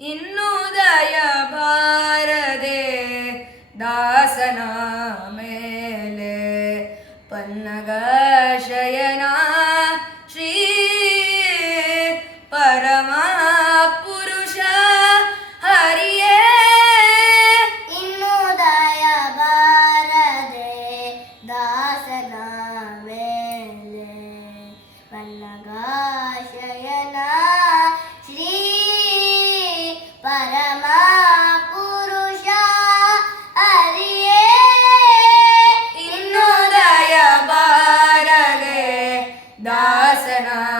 ಇನ್ನು ದಯ ಬಾರದೆ ದಾಸನ ಮೇಲೆ ಪನ್ನಗ ಶಯನಾ દાસના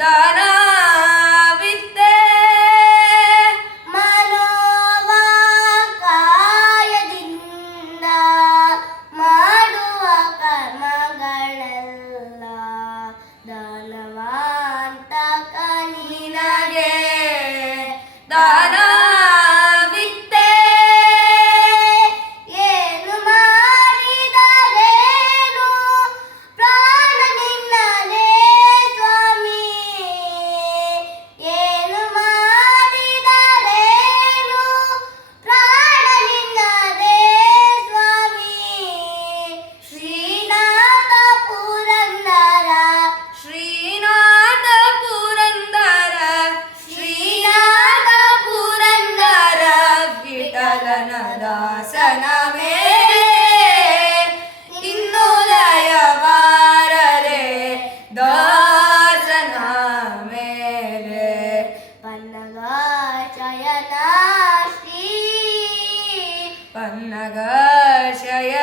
da शय